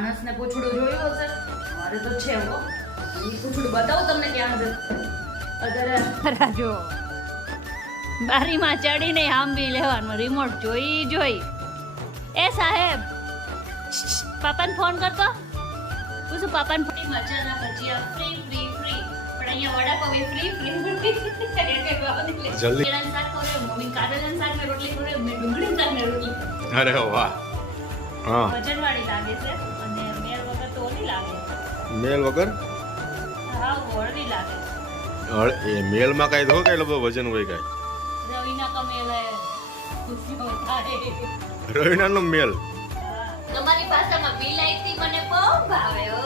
માણસને પૂછડું જોયું હશે, મારે તો છે હો. એ પૂછડું બતાવું તમને ક્યાં છે અત્યારે. જો બારીમાં ચડીને આંબી લેવાનું, રિમોટ જોઈ. એ સાહેબ, પાપાને ફોન કરતો. પૂછું પાપાને ફોન. મરચાના ભજીયા ફ્રી પણ અહીંયા વડાપાવ ફ્રી જલ્દી શાક કરે, મમ્મી કારેલાનું શાક ને રોટલી કરે, મેં ડુંગળી શાક ને રોટલી. અરે વાહ, હા વજનવાળી લાગે છે અને મેલ વગર તો ઓલી લાગે. મેલ વગર હા ઓળી લાગે. એ મેલ માં કઈ તો કઈ લોકો વજન હોય કઈ. રવિના કમેલ હે ખુશીઓ થાય. રવિના નો મેલ. તમારી ભાષામાં વિલાયતી મને બહુ ભાવે હો.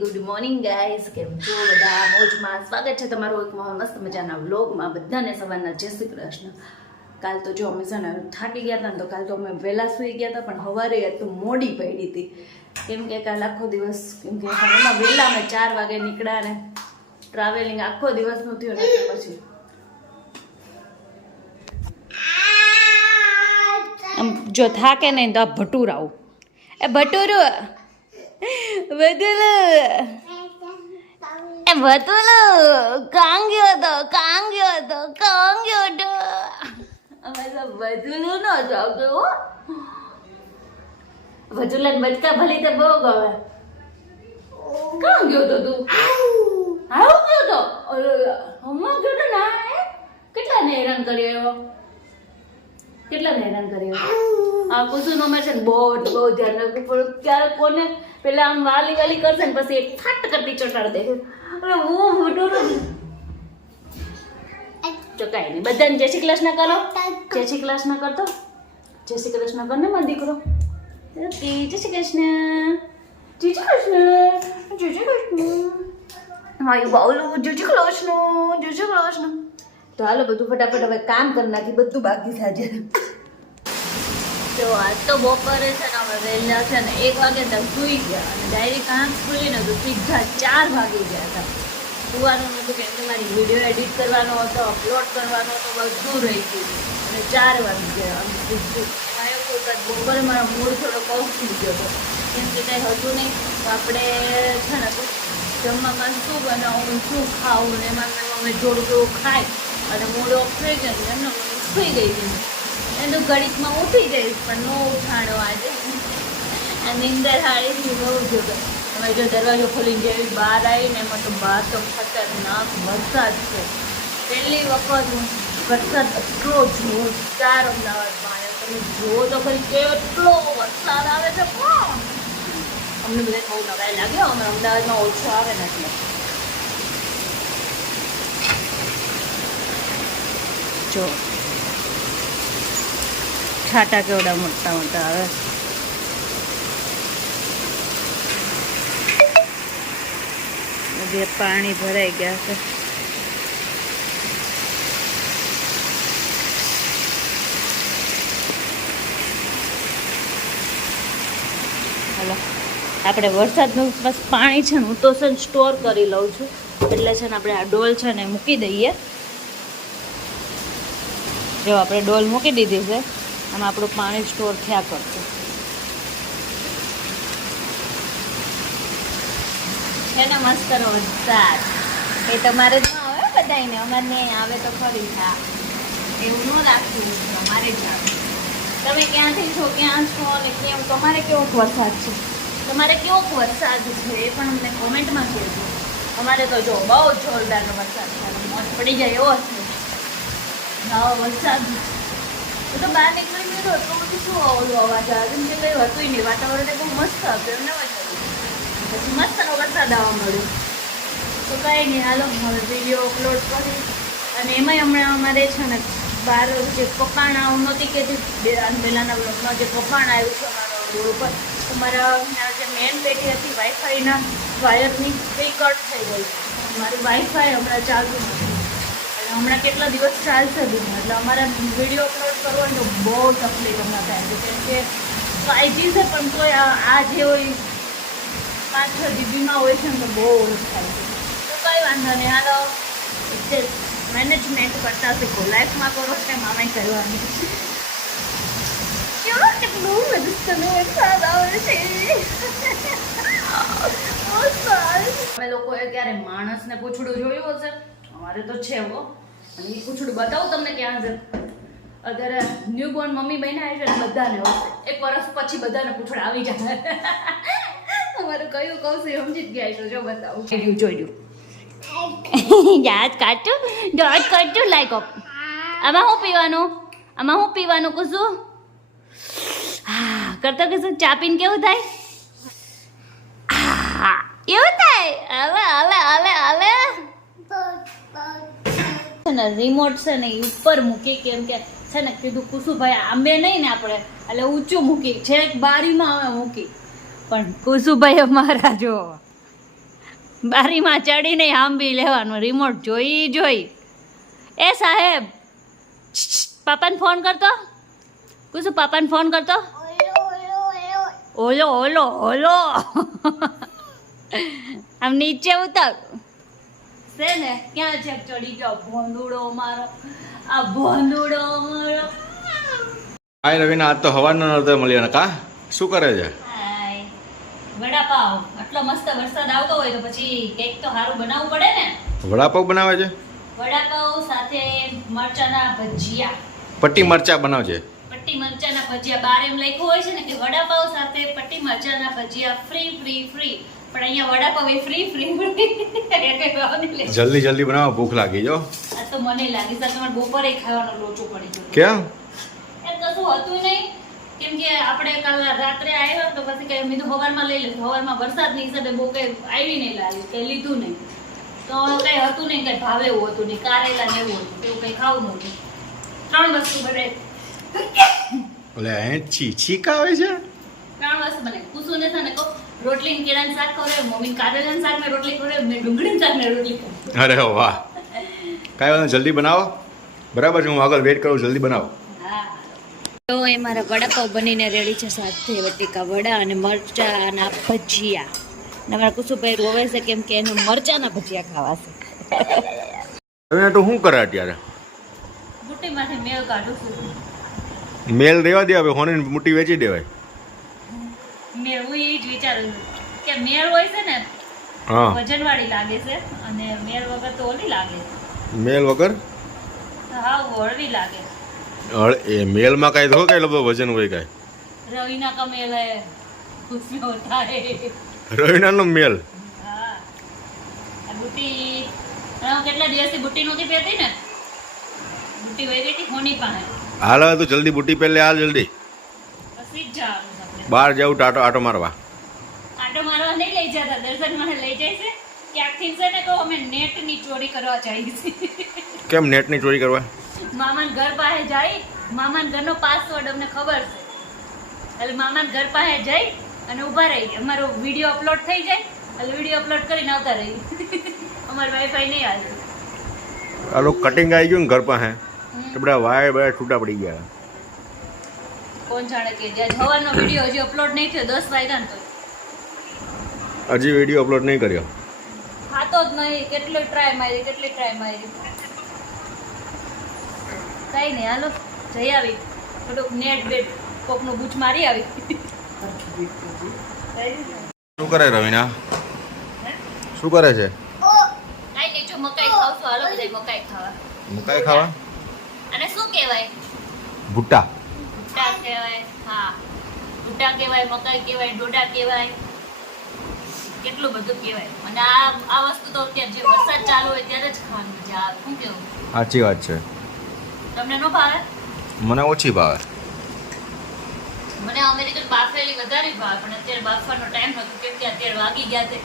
ગુડ મોર્નિંગ ગાઈઝ, કેમ છો બધા? મોજમાં સ્વાગત છે તમારું એક મસ્ત મજાના વ્લોગમાં. બધાને સવારના જય શ્રી કૃષ્ણ. કાલ તો જો અમે છે ને થાકી ગયા હતા ને, તો કાલ તો અમે વહેલા સૂઈ ગયા હતા, પણ સવારે તો મોડી પડી હતી. કેમ કે કાલ આખો દિવસ, કેમ કે એમાં વહેલા અમે 4 વાગે નીકળ્યા ને ટ્રાવેલિંગ આખો દિવસનું થયું ને પછી જો થાકે નહીં તો આ ભટુર આવું. એ ભટુરું બધું કાં ગયો હતો અમે તો બધું નો જાગ્યો. ભજુલા બચકા ભલી તો બહુ ગમે. કાં ગયો તો તું? આવું ગયો તો હમણાં ગયો તો ના. કેટલા ને હેરાન કર્યો, આ કુસુનો મેં છે ને બહુ ધ્યાન રાખવું પડે. ક્યારેક કોને પેલા આમ વાલી કરશે ને પછી એક ફાટ કરતી ચટાડી દે. અને હું મોટું તો કઈ નહીં. બધાને જય શ્રી કૃષ્ણ કરો. જય શ્રી કૃષ્ણ કરતો. જય શ્રી કૃષ્ણ કર ને મારો દીકરો. ઓકે, જય શ્રી કૃષ્ણ. જય શ્રી કૃષ્ણ. મારું બાવલું જય શ્રી કૃષ્ણ. તો હાલો બધું ફટાફટ હવે કામ કરી નાખી. બધું બાકી છે આજે. તો આજ તો બપોરે છે ને અમે વહેલા છે ને 1 વાગે તક સૂઈ ગયા અને ડાયરેક્ટ આંખ ખુલીને તો સીધા 4 વાગી ગયા હતા. સુવાનું નહોતું કેમ કે મારી વિડીયો એડિટ કરવાનો હતો, અપલોડ કરવાનો હતો, બધું રહી ગયું અને 4 વાગી ગયા. અને સીધું એમાં એવું હતું કે બપોરે મારો મૂડ થોડો ઓફ થઈ ગયો હતો, કેમ કે કંઈ હતું નહીં. તો આપણે છે ને જમવામાં શું બનાવવું, શું ખાવું ને એમાં અમે થોડું થોડું ખાઈ અને મૂડ ઓફ થઈ ગયો. એમને સુઈ ગઈ હતી. એ તો ઘડીકમાં ઉઠી જઈશ પણ નો ઉઠાડો આજે. નિંદર હારીથી બહુ જોતો. તમે જો દરવાજો ખોલીને જેવી બહાર આવીને એમાં તો બહાર તો ખતરનાક વરસાદ છે. પહેલી વખત હું વરસાદ એટલો જોરદાર અમદાવાદમાં આવ્યો. તમે જુઓ તો ખરી કેટલો વરસાદ આવે છે. અમને બધા બહુ નવાઈ લાગ્યો. અમે અમદાવાદમાં ઓછો આવે ને એટલે. જો છાટા કેવડા મોટા મોટા આવે. બધે પાણી ભરાઈ ગયા છે. હાલો, આપણે વરસાદનું બસ પાણી છે ને હું તો છે ને સ્ટોર કરી લઉં છું. એટલે છે ને આપણે આ ડોલ છે ને મૂકી દઈએ. જો આપણે ડોલ મૂકી દીધી છે, આમાં આપણું પાણી સ્ટોર થયા કરશે. છે ને મસ્ત વરસાદ. એ તમારે જ ના આવે બધાને, અમારે નહીં આવે તો ખરી. હા, એવું ન રાખવું, તમારે જ આવે. તમે ક્યાંથી છો, ક્યાં છો ને કેમ, તમારે કેવો વરસાદ છે, તમારે કેવો વરસાદ છે એ પણ અમને કોમેન્ટમાં કહેજો. અમારે તો જો બહુ જોરદારનો વરસાદ છે, મોજ પડી જાય એવો છે. હા વરસાદ તો બહાર નીકળી ગયો તો બધું શું ઓલું અવાજ આવે કેમ કે કંઈ હતું નહીં. વાતાવરણ બહુ મસ્ત હતું, એમને પછી મસ્તનો વરસાદ આવવા મળ્યો. તો કંઈ નહીં, હાલો હવે વિડીયો અપલોડ કરી. અને એમાંય હમણાં અમારે છે ને બહાર જે કપાણ આવું નહોતી કે પહેલાંના બ્લોગમાં જે કપાણ આવ્યું છે અમારા રોડ ઉપર, અમારા જે મેન પેટી હતી વાઈફાઈના વાયરની એ કટ થઈ ગઈ. મારું વાઈફાઈ હમણાં ચાલતું નથી. હમણાં કેટલા દિવસ ચાલશે બી, એટલે અમારે વિડીયો અપલોડ કરવાનો તો બહુ તકલીફ હમણાં થાય છે. કેમ કે 5G છે પણ તોય આ જે હોય 5-6 જીબીમાં હોય છે ને તો બહુ ઓછું થાય છે. તો કંઈ વાંધો નહીં, હાલો મેનેજમેન્ટ કરતા શીખો. લાઈફમાં કરો કે મામાએ કરવાનું કેવું કેટલું બધું તમે વરસાદ આવે છે. અમે લોકોએ ક્યારે માણસને પૂંછડું જોયું હશે? અમારે તો છે હો. અને એ પૂંછડું બતાવું તમને ક્યાં છે. અગર ન્યૂબોર્ન મમ્મી બન્યા છે ને બધાને હશે. 1 વર્ષ પછી બધાને પૂંછડા આવી જાય. તમારું કયું કહું છું સમજી જ ગયા છો. જો બતાવું જોયું યાદ કાઢતું લાઈક ઓફ. આમાં શું પીવાનું? આમાં શું પીવાનું કુસું? હા કરતો કુસું ચા પીને કેવું થાય? એવું થાય. હવે છે ને રિમોટ છે ને એ ઉપર મૂકી, કેમ કે છે ને કીધું કુસુભાઈ આંબે નહીં ને આપણે એટલે ઊંચું મૂકી છેક બારીમાં હવે મૂકી. પણ કુસુભાઈ અમારા જો બારીમાં ચડીને આંબી લેવાનું રિમોટ જોઈ. એ સાહેબ પાપાને ફોન કરતો. કુસુ પાપાને ફોન કરતો. ઓલો આમ નીચે ઉતર છે ને. ક્યાં છે ચડી ગયો ભોંદુડો અમારો. આ ભોંદુડો અમારો. હાય રવિના, આજ તો હવાના નતો મળ્યો ને કા? શું કરે છે? હાય વડાપાવ. આટલો મસ્ત વરસાદ આવતો હોય તો પછી કેક તો સારું બનાવવું પડે ને. વડાપાવ બનાવે છે? વડાપાવ સાથે મરચાના ભજીયા. પટ્ટી મરચા બનાવજે. પટ્ટી મરચાના ભજીયા. બાર એમ લખ્યું હોય છે ને કે વડાપાવ સાથે પટ્ટી મરચાના ભજીયા ફ્રી. પણ અહીંયા વડાપાવ એ ફ્રી. જલ્દી બનાવો, ભૂખ લાગી જો. આ તો મને લાગી છે તમારે બપોરે ખાવાનો લોચો પડી ગયો. કેમ? એ કશું હતું નહીં, કેમ કે આપણે કાલ રાત્રે આવ્યા તો પછી કઈ મીધું સવારમાં લઈ લીધું. સવારમાં વરસાદની હિસાબે બહુ કઈ આવી નહીં લાવી, કઈ લીધું નહીં તો કઈ હતું નહીં, કઈ ભાવે એવું હતું નહીં. કારેલા ને એવું હતું, એવું કઈ ખાવું નહોતું. 3 વસ્તુ બનાવી. ઓલે છીક આવે છે. 3 વસ્તુ બનાવી. કુસુને છે ને કહો રોટલી ને કેળાનું શાક ખવડાવ્યું, મમ્મી કારેલાનું શાક ને રોટલી ખવડાવ્યું, મેં ડુંગળીનું શાક ને રોટલી ખવડાવી. અરે વાહ, કાંઈ વાંધો, જલ્દી બનાવો. બરાબર છે, હું આગળ વેઇટ કરું, જલ્દી બનાવો. હા તો એ મારા વડાપાવ બનીને રેડી છે. સાથે બટેકા વડા અને મરચાના ભજીયા. અને મારા કુસુભાઈ રોવે છે કેમ કે એને મરચાના ભજીયા ખાવા છે. હવે તો શું કરે અત્યારે? બુટ્ટીમાંથી મેળ કાઢું છું. મેલ દેવા દે, હવે હોની મુઠ્ઠી વેચી દેવાય. મેળ હું એ જ વિચારું છું કે મેળ હોય છે ને હા, વજનવાળી લાગે છે અને મેળ વગર તો ઓલી લાગે છે. મેલ વગર હા હળવી લાગે. એ મેલમાં કાંઈ ધો કાંઈ બધું વજન હોય કાંઈ? રવિના કા મેલ હે ખુશી હોતા હે. રવિનાનો મેલ? હા આ બુટ્ટી કેટલા દિવસથી બુટ્ટી નહોતી પહેરતી ને. બુટ્ટી વહી ગઈ હતી હોની પાસે. હાલ હવે તું જલ્દી બુટ્ટી પહેલે, હાલ જલ્દી. પછી જ જવાનું છે આપણે. બહાર જાઉં આટો મારવા. આટો મારવા નહીં લઈ જતા, દર્શન મને લઈ જાય છે. ક્યાંકથી છે ને તો અમે નેટની ચોરી કરવા જઈએ છીએ. કેમ નેટની ચોરી કરવા? મામાના ઘર પાસે જાય, મામાના ઘરનો પાસવર્ડ અમને ખબર છે એટલે મામાના ઘર પાસે જઈ અને ઊભા રહી. અમારો વિડીયો અપલોડ થઈ જાય એટલે વિડીયો અપલોડ કરીને આવતા રહી. અમારું વાઈફાઈ નહીં હાલે. આ લોકો કટિંગ આવી ગયું ને ઘર પાસે, તો બધા વાય બધા છૂટા પડી ગયા. કોણ જાણે કે જ્યાં હવાનો વિડીયો હજી અપલોડ નહીં થયો 10 વાગ્યા તો હજી વિડીયો અપલોડ નહીં કર્યો. ખાતો જ નહીં. કેટલી ટ્રાય મારી કઈ નહીં. હાલો જઈ આવી, થોડુંક નેટ બેટ કોકનું બૂચ મારી આવી. શું કરે રવિના? શું કરે છે? કઈ નહીં, જો મકાઈ ખાવ છું. હાલો બધા મકાઈ ખાવા. મકાઈ ખાવા? અને શું કહેવાય? ભૂટ્ટા. ભૂટ્ટા કહેવાય. હા ભૂટ્ટા કહેવાય, મકાઈ કહેવાય, ડોડા કહેવાય, કેટલું બધું કહેવાય. અને આ વસ્તુ તો અત્યારે જે વરસાદ ચાલુ હોય ત્યારે જ ખાવાની મજા આવે. શું કેવું? સાચી વાત છે. તમને ન ભાવે? મને ઓછી ભાવે. મને અમેરિકન બાફેલી વધારે ભાવે, પણ અત્યારે બાફવાનો ટાઈમ નતો કેમ કે અત્યારે વાગી ગયા છે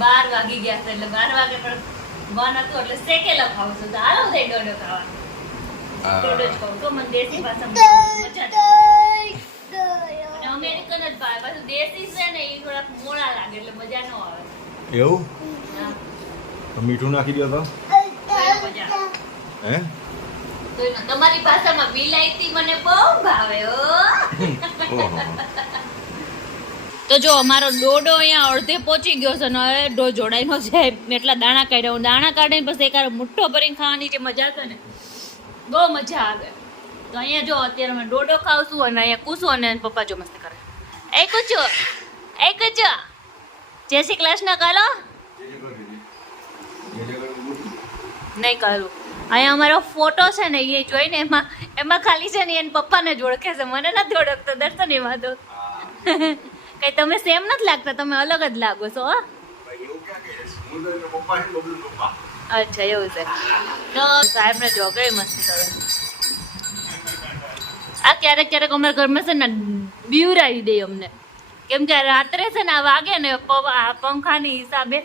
12 વાગી ગયા છે એટલે 12 વાગે પણ મન હતું એટલે શેકેલા ખાવું છું. તો હાલો થઈ ડોડો ખાવા. ડોડો જ ખાવું તો મને દેશી ભાષામાં મજા આવે. અને અમેરિકન જ ભાવે, પાછું દેશી છે ને એ થોડાક મોળા લાગે એટલે મજા ન આવે. એવું? હા તો મીઠું નાખી દો તો મજા આવે. હે? તો તમારી ભાષામાં વિલાયતી મને બહુ ભાવે. ઓહો. તો જો અમારો ડોડો અહીંયા અડધે પહોંચી ગયો છે ને હવે ડો જોડાઈનો છે એટલા દાણા કાઢ્યા દાણા કાઢીને પછી એક મુઠ્ઠો ભરીને ખાવાની જે મજા છે ને બહુ મજા આવે તો અહીંયા જો અત્યારે અમે ડોડો ખાવશું અને અહીંયા કૂસું અને પપ્પા જો મસ્તી કરે એ કૂચો જય શ્રી કૃષ્ણ કાલો નહીં કરું અહીંયા અમારો ફોટો છે ને એ જોઈને એમાં ખાલી છે ને એને પપ્પાને જ ઓળખે છે મને નથી ઓળખતો દર્શન એમાં તો કઈ તમે સેમ નથી લાગતા તમે અલગ જ લાગો છો હો અચ્છા એવું છે તો સાહેબ ને જો કઈ મસ્તી કરે આ ક્યારેક ક્યારેક અમારા ઘરમાં છે ને બીવરાવી દે અમને કેમ કે રાત્રે છે ને આ વાગે ને પંખાની હિસાબે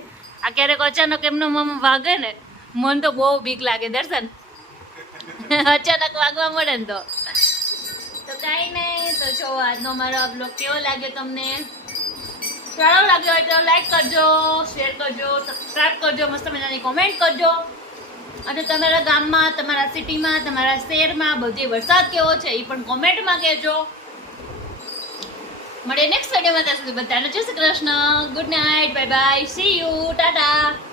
આ ક્યારેક અચાનક એમનો મમ વાગે ને મન તો બહુ બીક લાગે દર્શન અચાનક વાગવા મળે ને તો કઈ નહીં તો જો આજનો મારો આ બ્લોગ કેવો લાગ્યો તમને સારો લાગ્યો હોય તો લાઈક કરજો શેર કરજો સબસ્ક્રાઇબ કરજો મસ્ત મજાની કોમેન્ટ કરજો અને તમારા ગામમાં તમારા સિટીમાં તમારા શહેરમાં બધે વરસાદ કેવો છે એ પણ કોમેન્ટમાં કહેજો મળીએ નેક્સ્ટ વિડીયોમાં ત્યાં સુધી બધાને જય Shri Krishna good night bye bye see you tata